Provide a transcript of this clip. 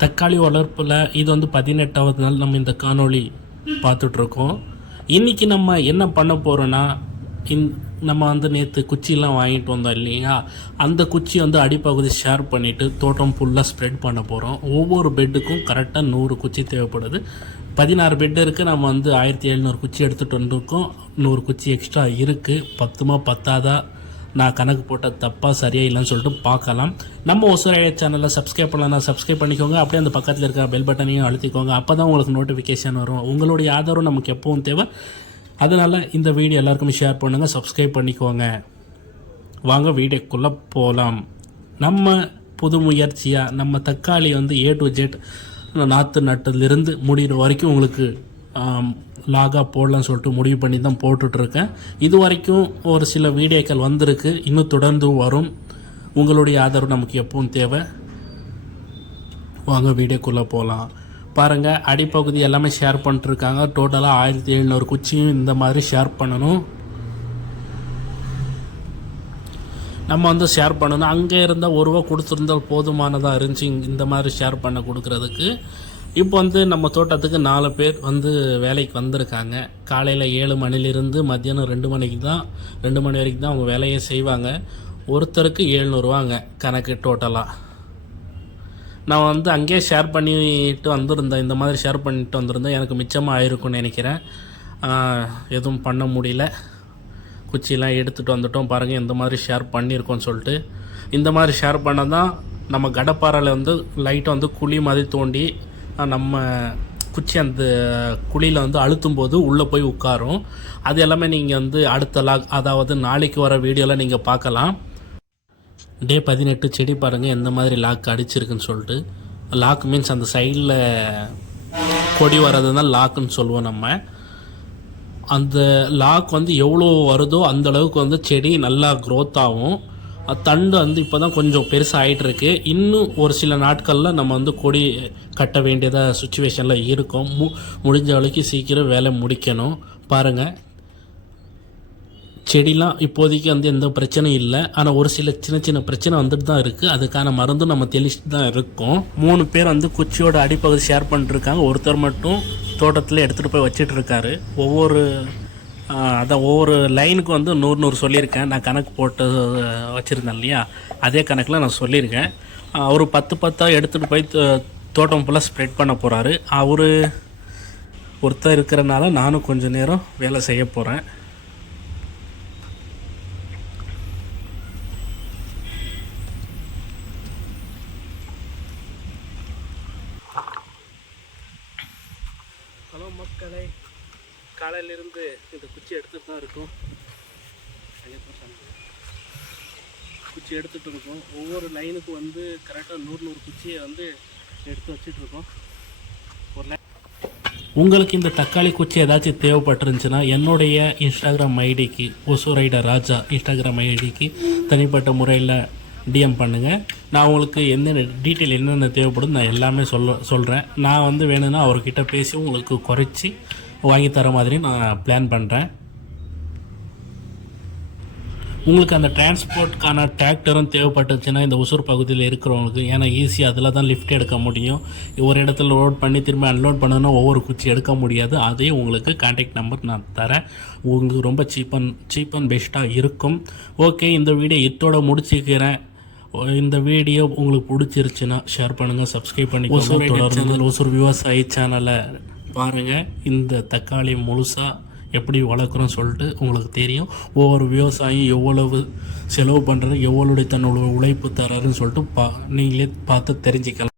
தக்காளி வளர்ப்பில் இது வந்து பதினெட்டாவது நாள் நம்ம இந்த காணொளி பார்த்துட்ருக்கோம். இன்றைக்கி நம்ம என்ன பண்ண போகிறோன்னா இந் நம்ம வந்து நேற்று குச்சியெலாம் வாங்கிட்டு வந்தோம் இல்லையா? அந்த குச்சி வந்து அடிப்பகுதி ஷேர் பண்ணிவிட்டு தோட்டம் ஃபுல்லாக ஸ்ப்ரெட் பண்ண போகிறோம் ஒவ்வொரு பெட்டுக்கும் கரெக்டாக நூறு குச்சி தேவைப்படுது. பதினாறு பெட் இருக்குது நம்ம வந்து ஆயிரத்தி எழுநூறு குச்சி எடுத்துகிட்டு வந்திருக்கோம். நூறு குச்சி எக்ஸ்ட்ரா இருக்குது பத்துமா பத்தாதா நான் கணக்கு போட்ட தப்பாக சரியா இல்லைன்னு சொல்லிட்டு பார்க்கலாம். நம்ம ஒசூரைய சேனலில் சப்ஸ்கிரைப் பண்ணலாம் சப்ஸ்கிரைப் பண்ணிக்கோங்க. அப்படியே அந்த பக்கத்தில் இருக்க பெல் பட்டனையும் அழுத்திக்கோங்க. அப்போ தான் உங்களுக்கு நோட்டிஃபிகேஷன் வரும். உங்களுடைய ஆதரவு நமக்கு எப்பவும் தேவை. அதனால் இந்த வீடியோ எல்லாருக்குமே ஷேர் பண்ணுங்கள் சப்ஸ்கிரைப் பண்ணிக்கோங்க. வாங்க வீடியோக்குள்ளே போகலாம் நம்ம புது முயற்சியாக நம்ம தக்காளி வந்து ஏ டு ஜெட் நாற்று நட்டுலேருந்து முடிகிற வரைக்கும் உங்களுக்கு லாகாக போடலாம்னு சொல்லிட்டு முடிவு பண்ணி தான் போட்டுட்ருக்கேன். இது வரைக்கும் ஒரு சில வீடியோக்கள் வந்திருக்கு. இன்னும் தொடர்ந்து வரும். உங்களுடைய ஆதரவு நமக்கு எப்பவும் தேவை. வாங்க வீடியோக்குள்ளே போகலாம் பாருங்கள் அடிப்பகுதி எல்லாமே ஷேர் பண்ணிட்டுருக்காங்க டோட்டலாக ஆயிரத்தி எழுநூறு குச்சியும் இந்த மாதிரி ஷேர் பண்ணணும். நம்ம வந்து ஷேர் பண்ணணும். அங்கே இருந்தால் ஒரு ரூபா கொடுத்துருந்தால் போதுமானதாக இருந்துச்சு. இந்த மாதிரி ஷேர் பண்ண கொடுக்குறதுக்கு. இப்போ வந்து நம்ம தோட்டத்துக்கு நாலு பேர் வந்து வேலைக்கு வந்திருக்காங்க. காலையில் ஏழு மணிலிருந்து மத்தியானம் ரெண்டு மணிக்கு தான் ரெண்டு மணி வரைக்கும் தான் அவங்க வேலையை செய்வாங்க. ஒருத்தருக்கு ஏழ்நூறுவாங்க கணக்கு டோட்டலாக நான் வந்து அங்கேயே ஷேர் பண்ணிட்டு வந்திருந்தேன். இந்த மாதிரி ஷேர் பண்ணிட்டு வந்திருந்தேன். எனக்கு மிச்சமாக ஆயிருக்கும்னு நினைக்கிறேன். எதுவும் பண்ண முடியல. குச்சிலாம் எடுத்துகிட்டு வந்துட்டோம் பாருங்கள் இந்த மாதிரி ஷேர் பண்ணியிருக்கோன்னு சொல்லிட்டு. இந்த மாதிரி ஷேர் பண்ண தான் நம்ம கடப்பாறையில் வந்து லைட்டை வந்து குழி மாதிரி தோண்டி நம்ம குச்சி அந்த குழியில் வந்து அழுத்தும் போது உள்ளே போய் உட்காரும். அது எல்லாமே நீங்கள் வந்து அடுத்த லாக் அதாவது நாளைக்கு வர வீடியோவில் நீங்கள் பார்க்கலாம். டே பதினெட்டு செடி பாருங்கள் எந்த மாதிரி லாக் அடிச்சிருக்குன்னு சொல்லிட்டு. லாக் மீன்ஸ் அந்த சைடில் கொடி வர்றது தான் லாக்குன்னு சொல்லுவோம் நம்ம. அந்த லாக் வந்து எவ்வளோ வருதோ அந்த அளவுக்கு வந்து செடி நல்லா க்ரோத் ஆகும். தண்டு வந்து இப்போ தான் கொஞ்சம் பெருசாக ஆகிட்டு இருக்கு இன்னும் ஒரு சில நாட்களில் நம்ம வந்து கொடி கட்ட வேண்டியதாக சுச்சுவேஷனில் இருக்கும். மு முடிஞ்ச அளவுக்கு சீக்கிரம் வேலை முடிக்கணும். பாருங்கள் செடிலாம் இப்போதைக்கு வந்து எந்த பிரச்சனையும் இல்லை. ஆனால் ஒரு சில சின்ன சின்ன பிரச்சனை வந்துட்டு தான் இருக்குது அதுக்கான மருந்தும் நம்ம தெளிச்சுட்டு தான் இருக்கோம். மூணு பேர் வந்து குச்சியோட அடிப்பகுதி ஷேர் பண்ணிட்டுருக்காங்க ஒருத்தர் மட்டும் தோட்டத்தில் எடுத்துகிட்டு போய் வச்சிட்ருக்காரு ஒவ்வொரு அதான் ஒவ்வொரு லைனுக்கு வந்து நூறு நூறு சொல்லியிருக்கேன். நான் கணக்கு போட்டு வச்சுருந்தேன் இல்லையா? அதே கணக்கில் நான் சொல்லியிருக்கேன். அவர் பத்து பத்தாக எடுத்துகிட்டு போய் தோ- தோட்டம் ஃபுல்லாக ஸ்ப்ரெட் பண்ண போகிறாரு அவர் ஒருத்தர் இருக்கிறனால நானும் கொஞ்சம் நேரம் வேலை செய்ய போகிறேன் ஹலோ மக்களை. காலையிலிருந்து இந்த குச்சி எடுத்துட்டு தான் இருக்கும். குச்சி எடுத்துகிட்டு இருக்கோம். ஒவ்வொரு லைனுக்கு வந்து கரெக்டாக நூறு நூறு குச்சியை வந்து எடுத்து வச்சிட்ருக்கோம் ஒரு லைன் உங்களுக்கு இந்த தக்காளி குச்சி ஏதாச்சும் தேவைப்பட்டிருந்துச்சுன்னா என்னுடைய இன்ஸ்டாகிராம் ஐடிக்கு ஒசூரைட ராஜா இன்ஸ்டாகிராம் ஐடிக்கு தனிப்பட்ட முறையில் டிஎம் பண்ணுங்கள் நான் உங்களுக்கு என்னென்ன டீட்டெயில் என்னென்ன தேவைப்படும் நான் எல்லாமே சொல்ல சொல்கிறேன் நான் வந்து வேணும்னா அவர்கிட்ட பேசி உங்களுக்கு குறைச்சி வாங்கி தர மாதிரி நான் பிளான் பண்ணுறேன் உங்களுக்கு அந்த டிரான்ஸ்போர்ட்கான டிராக்டரும் தேவைப்பட்டுச்சுன்னா இந்த ஒசூர் பகுதியில் இருக்கிறவங்களுக்கு ஏன்னா ஈஸியாக அதில் தான் லிஃப்ட் எடுக்க முடியும். ஒரு இடத்துல லோட் பண்ணி திரும்ப அன்லோட் பண்ணணும்னா ஒவ்வொரு குச்சி எடுக்க முடியாது. அதையும் உங்களுக்கு கான்டாக்ட் நம்பர் நான் தரேன். உங்களுக்கு ரொம்ப சீப் அண்ட் சீப் அண்ட் பெஸ்ட்டாக இருக்கும். ஓகே இந்த வீடியோ இத்தோட முடிச்சுக்கிறேன். இந்த வீடியோ உங்களுக்கு பிடிச்சிருச்சுன்னா ஷேர் பண்ணுங்கள் சப்ஸ்கிரைப் பண்ணிக்கோங்க. தொடர்ந்து ஒசூர் விவசாயி சேனலை பாருங்கள் இந்த தக்காளி முழுசாக எப்படி வளர்க்குறோம் சொல்லிட்டு உங்களுக்கு தெரியும். ஒவ்வொரு விவசாயி எவ்வளவு செலவு பண்ணுறது எவ்வளோடைய தன்னோட உழைப்பு தராருன்னு சொல்லிட்டு பா நீங்களே பார்த்து தெரிஞ்சுக்கலாம்.